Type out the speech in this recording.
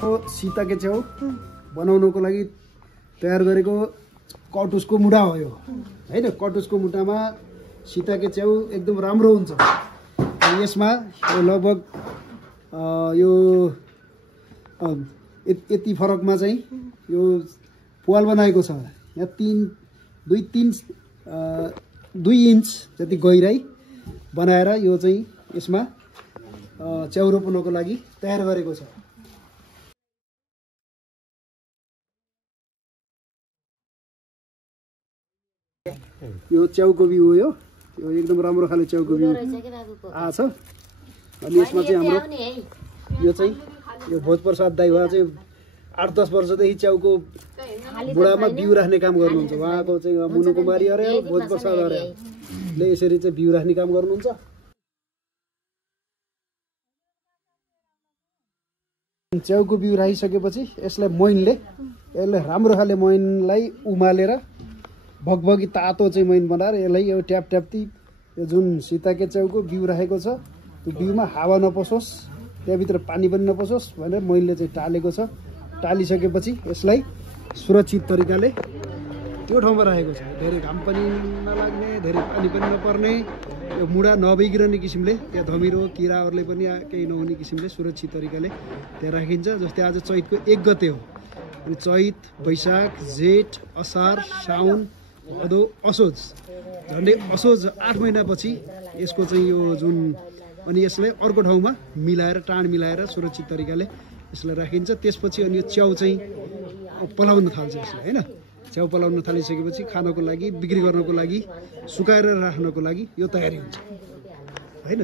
सीताके च्याउ बनाउनको लागि तयार गरेको कटुसको मुठा हो यो हैन। कटुसको मुठामा सीताके च्याउ एकदम राम्रो हुन्छ। यसमा लगभग यो यति फरकमा चाहिँ यो प्वाल बनाएको छ। यहाँ 2 इन्च जति गहिराई बनाएर यो चाहिँ यसमा च्याउ रोप्नको लागि तयार गरेको छ। यो च्याउको बिउ हो। यो एकदम राम्रो खाले च्याउको बिउ आछ। अनि यसमा चाहिँ हाम्रो यो चाहिँ यो भोजप्रसाद दाइ उहाँ चाहिँ 8-10 वर्षदेखि च्याउको बुढामा बिउ राख्ने काम गर्नुहुन्छ। उहाँको चाहिँ मुनुकुमारी अरे भोजप्रसाद अरेले यसरी चाहिँ बिउ राख्ने काम गर्नुहुन्छ। च्याउको बिउ राखिसकेपछि यसलाई यसलाई राम्रो खाले मैनलाई उमालेर भगभगी तातो चाहिँ मैन बनाएर यसलाई यो ट्यापट्याप्ती यो जुन सीताके च्याउको बिउ राखेको छ त्यो बिउमा हावा नपसोस्, त्यहाँभित्र पानी पनि नपसोस् भनेर मैनले चाहिँ टालेको छ। टालिसकेपछि यसलाई सुरक्षित तरिकाले त्यो ठाउँमा राखेको छ। धेरै घाम पनि नलाग्ने, धेरै पानी पनि नपर्ने, यो मुढा नबिग्रने किसिमले, त्यहाँ धमिरो किराहरूले पनि केही नहुने किसिमले सुरक्षित तरिकाले त्यहाँ राखिन्छ। जस्तै आज चैतको 1 गते हो। अनि चैत, वैशाख, जेठ, असार, साउन, भदौ, असोज, झन्डै असोज 8 महिनापछि यसको चाहिँ यो जुन अनि यसलाई अर्को ठाउँमा मिलाएर टाढ मिलाएर सुरक्षित तरिकाले यसलाई राखिन्छ। त्यसपछि अनि यो च्याउ चाहिँ पलाउन थाल्छ यसलाई हैन। च्याउ पलाउन थालिसकेपछि खानको लागि, बिक्री गर्नको लागि, सुकाएर राख्नको लागि यो तयारी हुन्छ हैन।